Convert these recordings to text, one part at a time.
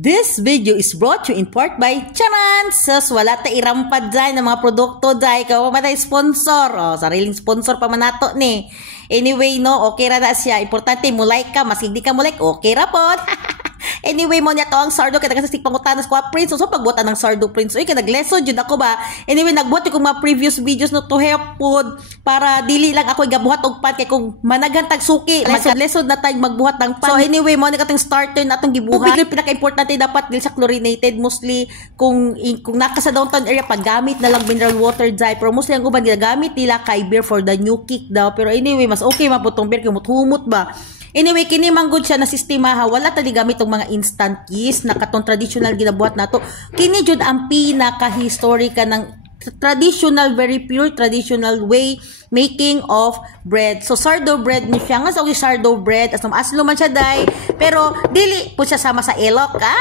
This video is brought to you in part by Charan! Sus, wala ta irampad dyan ng mga produkto dyan. Ikaw pa matay sponsor. O, sariling sponsor pa man nato ni. Anyway, no, okay ra na siya. Importante, mulay ka. Mas hindi ka mulay, okay ra po. Anyway, mo niya to ang sardo. Kaya kasi pangutanas ko, Prince. So, pagbutan ng sardo, Prince. Uy, kaya nag-lesson yun ako ba? Anyway, nagbuhat ko mga previous videos no to help food para dili lang ako igabuhat og pan. Kaya kung managantag suki, lesson na tayo magbuhat ng pan. So, anyway, mo niya katong starter na itong gibuhat. Biglang pinaka-importante dapat dili sa chlorinated. Mostly, kung naka sa downtown area, paggamit na lang mineral water dry. Pero mostly, ang uban, ginagamit nila kay beer for the new kick daw. Pero anyway, mas okay maputong beer kung humut ba. Anyway, kini manggod siya na sistema ha. Wala tali gamit og mga instant yeast na katong traditional ginabuhat nato. Kini jud ang pinaka-historical ng traditional, very pure traditional way making of bread. So sourdough bread ni siya nga sa sourdough bread aslo man siya day, pero dili po siya sama sa elok ha.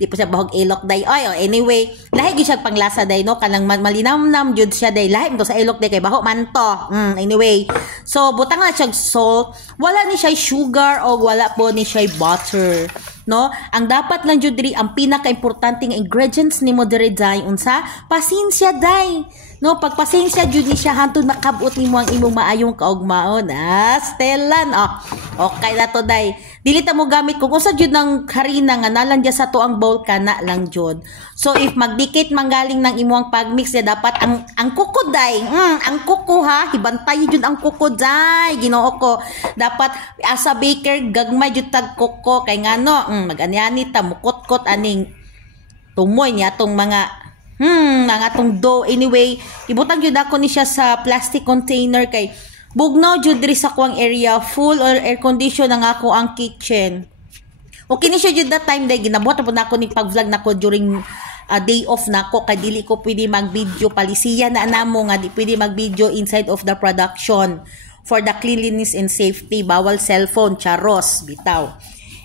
Di po siya bahog elok day. Ay, anyway, lahi gyud siya panglasa day no, kanang malinamnam jud siya day. Lahi to sa elok day kay baho man to. Anyway, so butang na siya salt, wala ni siya sugar o wala po ni siya butter. No, ang dapat lang jud diri ang pinaka-importante nga ingredients nimo diri day unsa? Pasensya day. No, pag pasensya jud ni siya hantod makabot nimo ang imong maayong kaugmaon. Stellan. Okay na to day. Dili ta mo gamit kung usa jud ng harina nga nalang sa to ang bowl kana lang jud. So if magdikit manggaling ng imong pagmix ya dapat ang kuko day. Ang kuko ha, hibantay jud ang kuko day. Ginoo ko. Dapat asa baker gagmay jud tag kuko kay ngano mag-ani ta mukot-kot aning tumoy niya tong mga tong dough. Anyway, ibutang jud ako ni siya sa plastic container kay bugnaw jud diri sa kuang area, full or air condition ang ako ang kitchen. Okay ni siya jud that time day ginabuhat po nako ni pag-vlog nako during day off nako kay dili ko pwede mag-video palisiya na namo nga di pwede mag-video inside of the production for the cleanliness and safety. Bawal cellphone, charos, bitaw.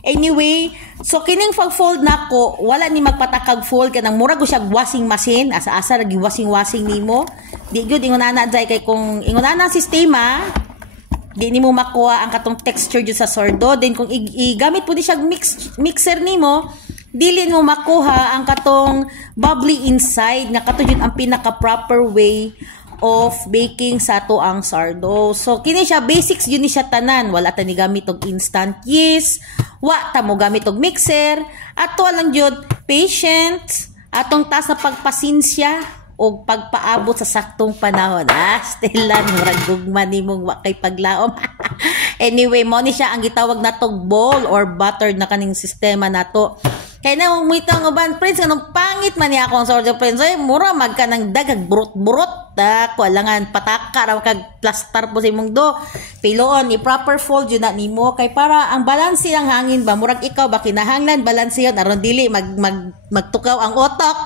Anyway, so kining pag-fold nako, wala ni magpatakag fold kanang mura go siya washing machine, asa-asa ra gi-washing nimo. Di gyud ingon ana jay kay kung ingon ana sistema, di nimo makuha ang katong texture jud sa sordo. Then kung igamit pud siya mixer nimo, dili mo makuha ang katong bubbly inside nga kato jud ang pinaka proper way of baking sa to ang sardo. So kini siya basics yun ni siya tanan, wala ta ni gamit og instant yeast, wa ta mo gamit og mixer, ato lang jud patient atong ta sa pagpasinsya og pagpaabot sa saktong panahon. Stellan murag gugma nimong wa kay paglaom. Anyway, mo ni siya ang gitawag natog bowl or buttered na kaning sistema nato. Kaya na mong mitang uban, Prince, anong pangit man niya akong sordo, Prince. Ay, mura, magka ng dagag, burot-burot. Kualangan, pataka, raw kag plaster po sa imong do. Piloon, i-proper fold yun na nimo. Kay para ang balansi ng hangin ba, murag ikaw ba, kinahanglan, balansi yun, aron dili, magtukaw ang otok.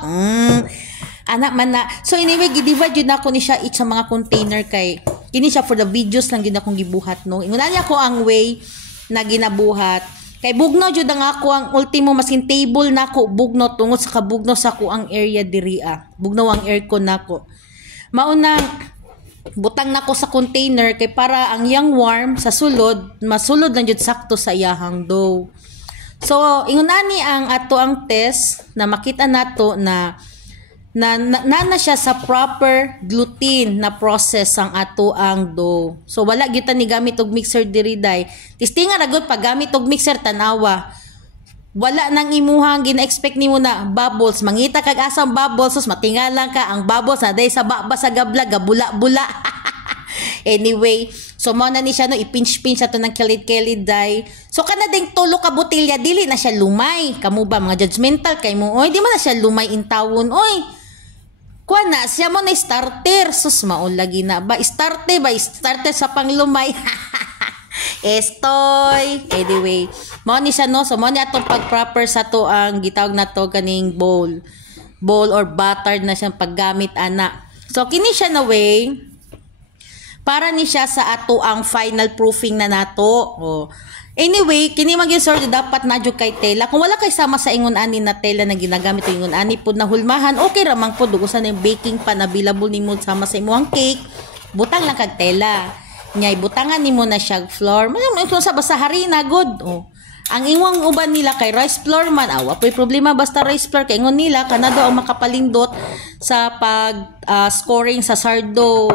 Anak man na. So, anyway, gidivide yun ako ni siya each sa mga container kay, kini siya for the videos lang yun akong gibuhat, no? Ingunan niya ko ang way na ginabuhat. Kay bugno jud ang ako ang ultimo maskin table nako bugno tungod sa kabugno sa ko ang area diri bugno ang aircon nako. Mauna butang nako sa container kay para ang yang warm sa sulod masulod lang jud sakto sa iyahang dough. So ingon ani ang ato ang test na makita nato na siya sa proper gluten na process ang ato ang dough. So wala gyud ta ni gamit og mixer diri day. Testingan ra gud pag gamit og mixer tanawa. Wala nang imuhang gina-expect nimo na bubbles. Mangita kag asang bubbles sus matingalan ka ang bubbles na day sa baba sa gabla gabula-bula. Anyway, so mo na ni siya no ipinch-pinch ato ng kilid-kilid day. So kana ding tulo ka botelya dili na siya lumay. Kamo ba mga judgmental kay mo? Oy, di man na siya lumay in tawon. Oy, kuha na, siya mo na starter. Sus, maon lagi na. Starter sa panglumay. Estoy. Anyway, mo ni siya no. So, mo ni atong pag-proper sa to ang gitawag na to kaning bowl. Bowl or buttered na siyang paggamit, ana. So, kini siya na way para ni siya sa ato ang final proofing na nato. Anyway, kini magyud sordo dapat nadyo kay tela. Kung wala kay sama sa ingon ani na tela na ginagamit o ingon ani pud na hulmahan, okay ra man pud usa na yung baking pan available nimo sama sa imong cake. Butang lang kag tela. Nyay butangan nimo na siya flour. Kung sa basa harina good. Ang ingwang uban nila kay rice flour man, awa, problema basta rice flour kay ingon nila kanado ang makapalindot sa pag scoring sa sardo.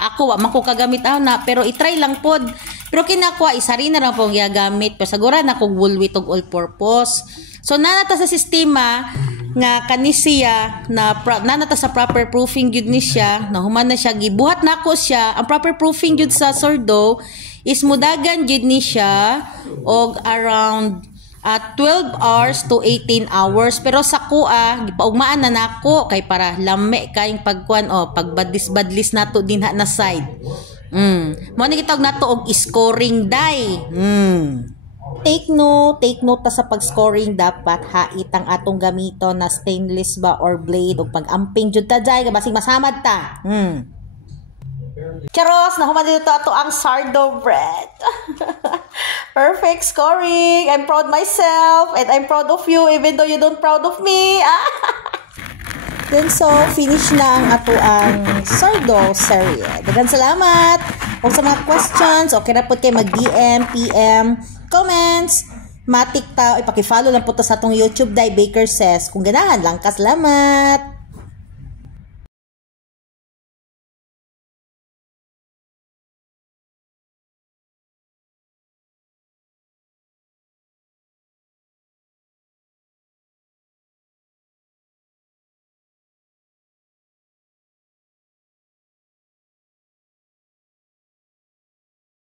Ako wa man ko kagamit na, pero i-try lang pod. Pero kinakwa isa rin na lang pong gagamit, pero sagura na kog wulwit og all purpose. So nanata sa sistema nga kanisiya na nanata sa proper proofing jud ni siya, na human na siya gibuhat nako siya. Ang proper proofing jud sa sordo is mudagan jud ni siya og around 12 hours to 18 hours, pero sa kuha gipaugmaan na nako kay para lame kayong pagkuan pagbadlis-badlis nato dinha na side. Mo ni gitawag nato og scoring die. Take note ta sa pag-scoring dapat hait ang atong gamiton na stainless ba or blade o pag-amping jud ta jay basig masamad ta. Charos, nahuman dito ato ang sardo bread. Perfect scoring. I'm proud myself and I'm proud of you even though you don't proud of me. Then so, finish na ang ato ang sardo serye. Daghang salamat. Kung sa mga questions, okay na po kayo mag-DM, PM, comments, matik ta, ipaki-follow lang po ta sa atong YouTube, Dai Baker Says. Kung ganahan lang, kasalamat.